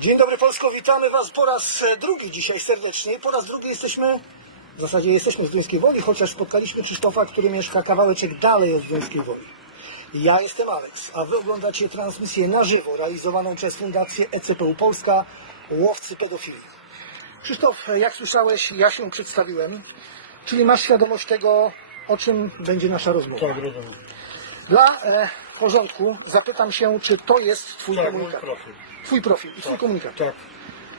Dzień dobry Polsko, witamy Was po raz e, drugi dzisiaj serdecznie. Po raz drugi jesteśmy, w zasadzie jesteśmy w Zduńskiej Woli, chociaż spotkaliśmy Krzysztofa, który mieszka kawałeczek dalej od Zduńskiej Woli. Ja jestem Alex, a Wy oglądacie transmisję na żywo realizowaną przez Fundację ECPU Polska Łowcy Pedofilii. Krzysztof, e, jak słyszałeś, ja się przedstawiłem, czyli masz świadomość tego, o czym będzie nasza rozmowa. Tak, rozumiem. Dla e, porządku zapytam się, czy to jest Twój Tak, mój komunikat. profil. Twój profil i Twój komunikat. Tak.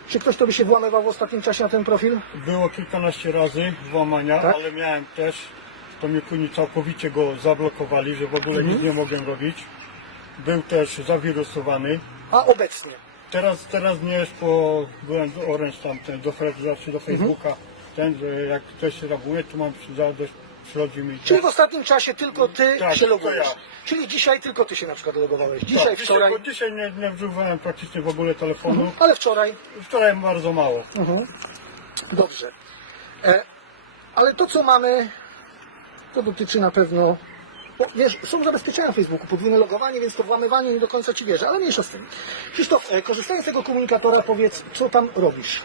Czy ktoś to by się włamywał w ostatnim czasie na ten profil? Było kilkanaście razy włamania, Tak? ale miałem też, to mnie później całkowicie go zablokowali, że w ogóle Mhm. nic nie mogłem robić. Był też zawirusowany. A obecnie? Teraz, teraz nie jest, bo byłem do Orange tam, ten, do, znaczy do Facebooka, ten, że jak ktoś się loguje, to mam za- dość, Czyli w ostatnim czasie tylko Ty Tak, się to logujesz. ja. Czyli dzisiaj tylko Ty się na przykład logowałeś. Dzisiaj, tak, wczoraj, bo dzisiaj nie, nie używałem praktycznie w ogóle telefonu. ale wczoraj. Wczoraj bardzo mało. Mhm. Dobrze. E, ale to, co mamy, to dotyczy na pewno... Bo, wiesz, są zabezpieczenia na Facebooku, podwójne logowanie, więc to włamywanie nie do końca Ci wierzę, ale mniejsza z tym. Krzysztof, e, korzystając z tego komunikatora, powiedz, co tam robisz?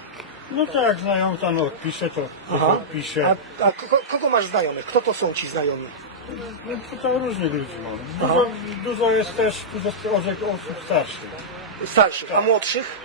No tak, znajomy tam odpiszę, to, to odpiszę. A, a kogo, kogo masz znajomych? Kto to są Ci znajomi? No to tam różnych ludzi mam. Dużo, dużo jest też dużo osób osób starszych. Starszych, a młodszych?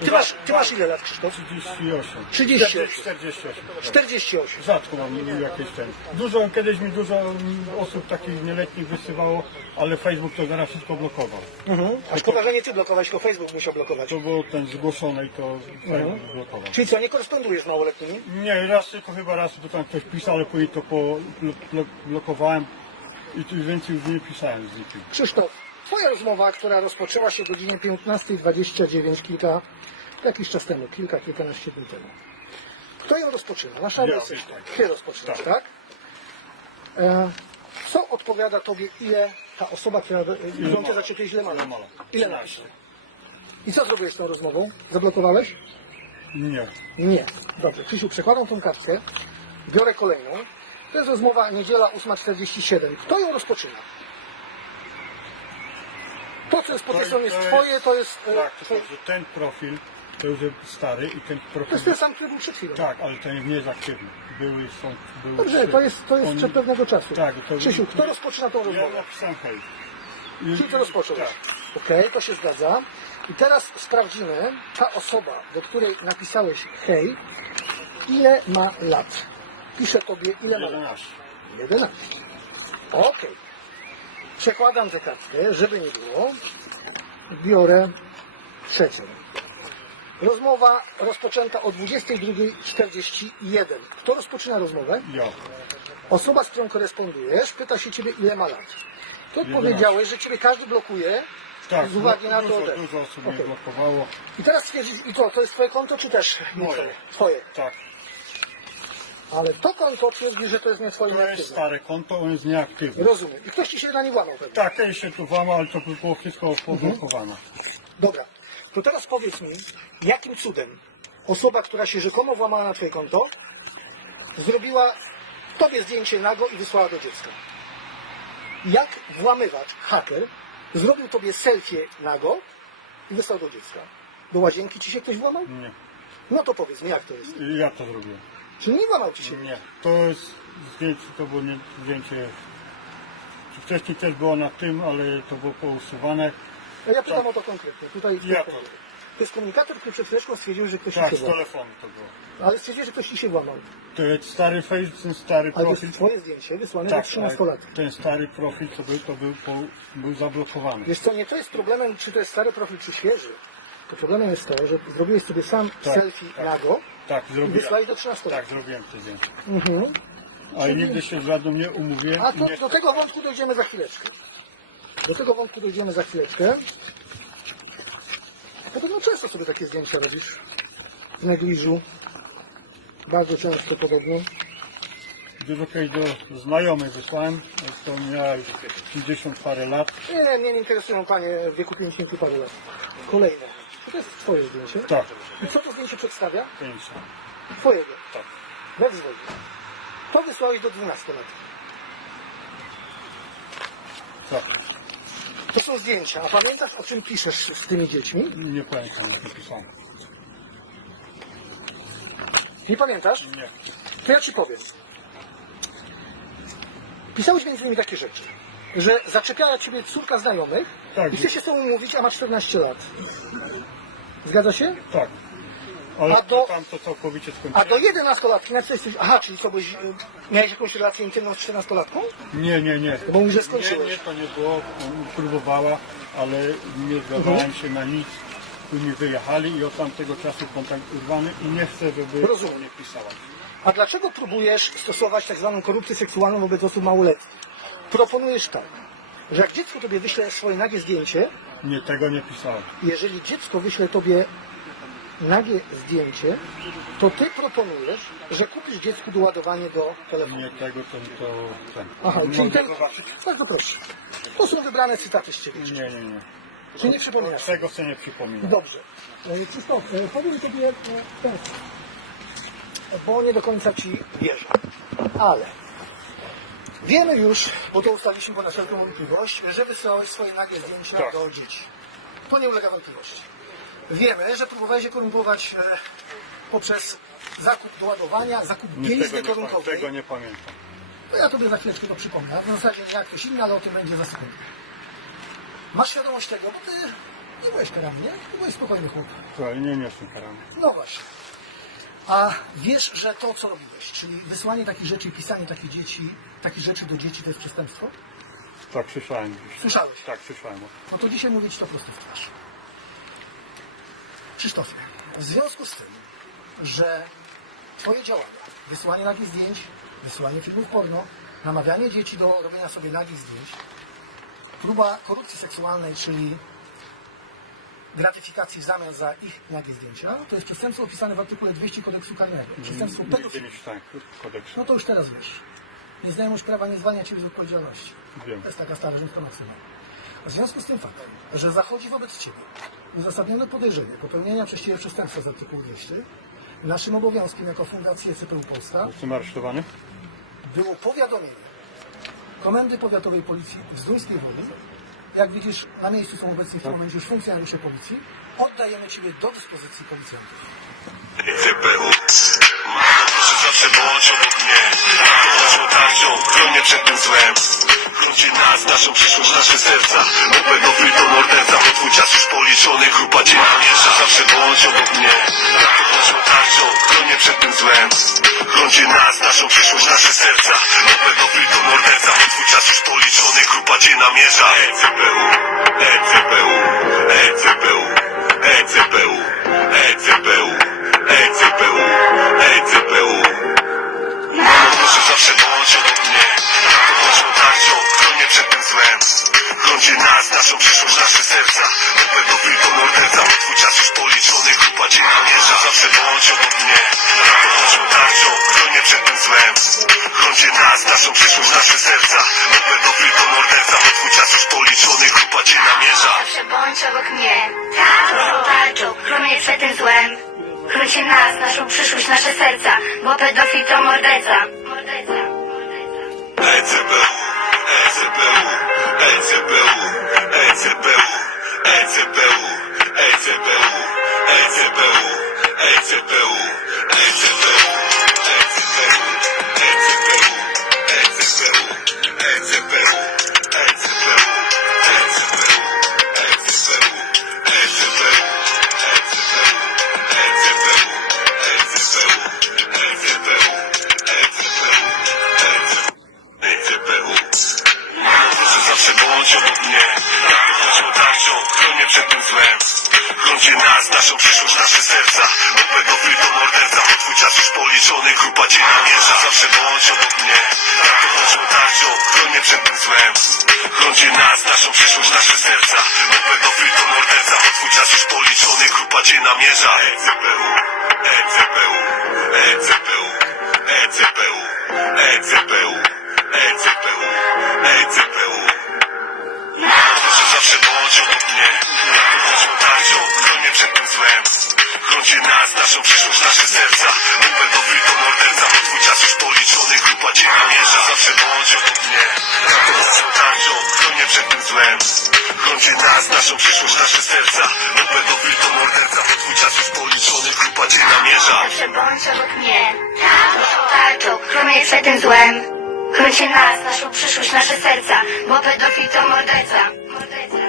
Ty masz, ty masz ile lat, Krzysztof? 38. 38. 48. 48. Rzadko mam jakieś ten. Dużo, kiedyś mi dużo osób takich nieletnich wysyłało, ale Facebook to zaraz wszystko blokował. Mhm. A szkoda, że nie ty blokowałeś, tylko Facebook musiał blokować. To było ten zgłoszone i to Facebook blokował. Czyli co, nie korespondujesz z małoletnimi? Nie, raz tylko chyba raz to tam ktoś pisał, ale później to po, blo, blo, blokowałem i tu więcej już nie pisałem z nikim. Krzysztof, twoja rozmowa, która rozpoczęła się o godzinie 15.29, kilka, jakiś czas temu, kilka, kilkanaście dni temu. Kto ją rozpoczyna? Nasza Ja, jesteś. tak. Ty rozpoczynasz, tak? Tak. E, co odpowiada tobie, ile ta osoba, która ile ma? za ciebie źle ma? Ile ma lat? Ile ma? I co zrobiłeś z tą rozmową? Zablokowałeś? Nie. Nie. Dobrze, Krzysiu, przekładam tą kartkę, biorę kolejną. To jest rozmowa niedziela 8.47. Kto ją rozpoczyna? To, co jest po tej To- stronie jest to twoje, to jest... e, Tak, twoje. tylko że ten profil to już jest stary i ten To profil. jest ten sam, który był przed chwilą. Tak, ale ten nie jest aktywny. Były, są, były Dobrze, trzy. to jest, to jest On- sprzed pewnego czasu. Tak, to- Krzysiu, kto rozpoczyna tą Ja rozmowę? napisałem hej. Czyli to rozpoczął. Tak. Okej, to się zgadza. I teraz sprawdzimy, ta osoba, do której napisałeś hej, ile ma lat? Piszę tobie, ile ma lat. 11. 11. Okej. Przekładam tę kartkę, żeby nie było. Biorę trzecią. Rozmowa rozpoczęta o 22.41. Kto rozpoczyna rozmowę? Ja. Osoba, z którą korespondujesz, pyta się ciebie, ile ma lat. Ty odpowiedziałeś, że ciebie każdy blokuje Tak, z uwagi na to. dużo, dużo osób mnie Okej. blokowało. I teraz stwierdzić, i to, to jest twoje konto, czy też Moje. twoje? Twoje. Tak. Ale to konto twierdzi, że to jest To jest stare konto, on jest nieaktywny. Rozumiem. I ktoś ci się na nie łamał pewnie. Tak, kiedyś się tu włamał, ale to było wszystko poblokowane. Dobra. To teraz powiedz mi, jakim cudem osoba, która się rzekomo włamała na twoje konto, zrobiła tobie zdjęcie nago i wysłała do dziecka? Jak włamywacz, haker, zrobił tobie selfie nago i wysłał do dziecka? Do łazienki ci się ktoś włamał? Nie. No to powiedz mi, jak to jest? Ja to zrobiłem. Czy nie włamał ci się? Nie. To jest zdjęcie, to było nie, zdjęcie. Wcześniej też było na tym, ale to było pousuwane. No Ja pytam o to konkretnie. Tutaj Ja to. to jest komunikator, który przed chwileczką stwierdził, że ktoś Tak, ci z się włamał. telefonu to było. Ale stwierdził, że ktoś ci się włamał. To jest stary Facebook, ten stary Ale to profil. jest twoje zdjęcie wysłane do Tak, 13 ale lat. ten stary profil, co był, to był, po, był zablokowany. Wiesz co, nie to jest problemem, czy to jest stary profil, czy świeży. To problemem jest to, że zrobiłeś sobie sam Tak, selfie tak. nago Tak, i zrobiłem. wysłałeś do 13 lat. Tak, zrobiłem to zdjęcie. Mhm. Ale nigdy się z żadną nie umówiłem. A i to, nie... do tego wątku dojdziemy za chwileczkę. Do tego wątku dojdziemy za chwileczkę. Podobno często sobie takie zdjęcia robisz. W negliżu. Bardzo często podobno. Dużo kiedyś do znajomych wysłałem, to miała już 50 parę lat. Nie, nie, mnie nie interesują panie w wieku 50 paru lat. Kolejne. To jest twoje zdjęcie. Tak, I co to zdjęcie przedstawia? 50. Twojego. Tak. We wzwodzie. To wysłałeś do 12 lat. Tak. To są zdjęcia. A pamiętasz o czym piszesz z tymi dziećmi? Nie pamiętam jak napisałem. Nie pamiętasz? Nie. To ja ci powiem. Pisałeś między innymi takie rzeczy, że zaczepiała ciebie córka znajomych Tak. i chce się z tobą mówić, a ma 14 lat. Zgadza się? Tak. Ale A do- tam to całkowicie A skończyłem. do 11-latki na co jesteś... Aha, czyli co, byś, y, miałeś jakąś relację intymną z 14-latką? Nie, nie, nie. Bo mówisz, że Nie, skończyłeś. nie, to nie było. Próbowała, ale nie zgadzałem Mhm. się na nic. Oni wyjechali i od tamtego czasu kontakt urwany i nie chcę, żeby Rozumiem. nie pisała. A dlaczego próbujesz stosować tak zwaną korupcję seksualną wobec osób małoletnich? Proponujesz tak, że jak dziecko tobie wyśle swoje nagie zdjęcie, Nie, tego nie pisałem. jeżeli dziecko wyśle tobie nagie zdjęcie, to ty proponujesz, że kupisz dziecku doładowanie do telefonu. Nie, tego to, to ten. Aha, czyli Mogę ten... zobaczyć? Bardzo proszę. To są wybrane cytaty z ciebie. Nie, nie, nie. Czy nie przypominasz? Tego sobie nie przypominam. Dobrze. E, Krzysztof, e, powiem Tobie e, ten, bo nie do końca Ci wierzę. Ale wiemy już, bo to ustaliliśmy po naszą wątpliwość, że wysłałeś swoje nagie zdjęcia Tak. do dzieci. To nie ulega wątpliwości. Wiemy, że próbowałeś je korumpować e, poprzez zakup doładowania, zakup Nie, glizdy tego, nie, pa- korunkowej. tego nie pamiętam. To ja Tobie za chwileczkę to przypomnę. W zasadzie nie jak ktoś inny, ale o tym będzie za sekundę. Masz świadomość tego, bo Ty nie byłeś karany, nie? Ty byłeś spokojny chłop. Słuchaj, nie, nie jestem karany. No właśnie. A wiesz, że to, co robiłeś, czyli wysłanie takich rzeczy i pisanie takich dzieci, takich rzeczy do dzieci, to jest przestępstwo? Tak, słyszałem gdzieś. Słyszałeś? Tak, słyszałem. No to dzisiaj mówię Ci to prosto w twarz. Krzysztofie, w związku z tym, że Twoje działania, wysyłanie nagich zdjęć, wysyłanie filmów porno, namawianie dzieci do robienia sobie nagich zdjęć, próba korupcji seksualnej, czyli gratyfikacji w zamian za ich nagie zdjęcia, to jest przestępstwo opisane w artykule 200 kodeksu karnego. Przestępstwo Nigdy pedofilii. No to już teraz wiesz. Nieznajomość prawa nie zwalnia Ciebie z odpowiedzialności. Wiem. To jest taka stara maksyma. W związku z tym faktem, że zachodzi wobec Ciebie uzasadnione podejrzenie popełnienia przez Ciebie przestępstwa z artykułu 200, naszym obowiązkiem jako Fundacji ECPU Polska Jestem aresztowany? było powiadomienie Komendy Powiatowej Policji w Zduńskiej Woli. Jak widzisz, na miejscu są obecni w tym momencie już funkcjonariusze policji. Oddajemy Ciebie do dyspozycji policjantów. CPU Zawsze bądź obok mnie. Naszą tarczą, chroń mnie przed tym złem. Chroncie nas, naszą przyszłość, nasze serca. Bo pedofil to morderca, bo twój czas już policzony. Grupa cię namierza, zawsze bądź obok mnie. Naszą tarczą, chroń mnie przed tym złem. Chroncie nas, naszą przyszłość, nasze serca. Bo pedofil to morderca, bo twój czas już policzony. Grupa cię namierza. ECPU, ECPU, ECPU, mnie przed tym złem. Chroncie nas, naszą przyszłość, nasze serca. Bo pedofil to morderca, bo twój czas już policzony Grupa cię namierza. Zawsze bądź obok mnie, tak, tarczą, chroń mnie przed tym złem. Chroncie nas, naszą przyszłość, nasze serca, bo pedofil to morderca. Morderca, morderca. ECPU, ECPU, Exit the. Exit the. Exit the. Serca Bo pedofil to morderca, twój czas już policzony Grupa cię namierza, zawsze bądź obok mnie. Jak naszą tarczą, chroń mnie przed tym złem Chroncie nas, naszą przyszłość, nasze serca. Bo pedofil to morderca, twój czas już policzony Grupa cię namierza. ECPU, ECPU, ECPU, ECPU, ECPU, ECPU, ECPU zawsze bądź obok mnie. Jak naszą tarczą, chroń mnie przed tym złem. Chroni nas, naszą przyszłość, nasze serca. Pedofil to morderca, bo twój czas już policzony. Grupa cię namierza, zawsze bądź obok mnie. Taką naszą tarczą, chronię przed tym złem. Chroni nas, naszą przyszłość, nasze serca. To morderca, bo twój czas już policzony. Grupa cię namierza. Zawsze bądź obok mnie. Naszą tarczą, chronię przed tym złem. Chroncie nas, naszą przyszłość, nasze serca, bo pedofil to morderca. Morderca.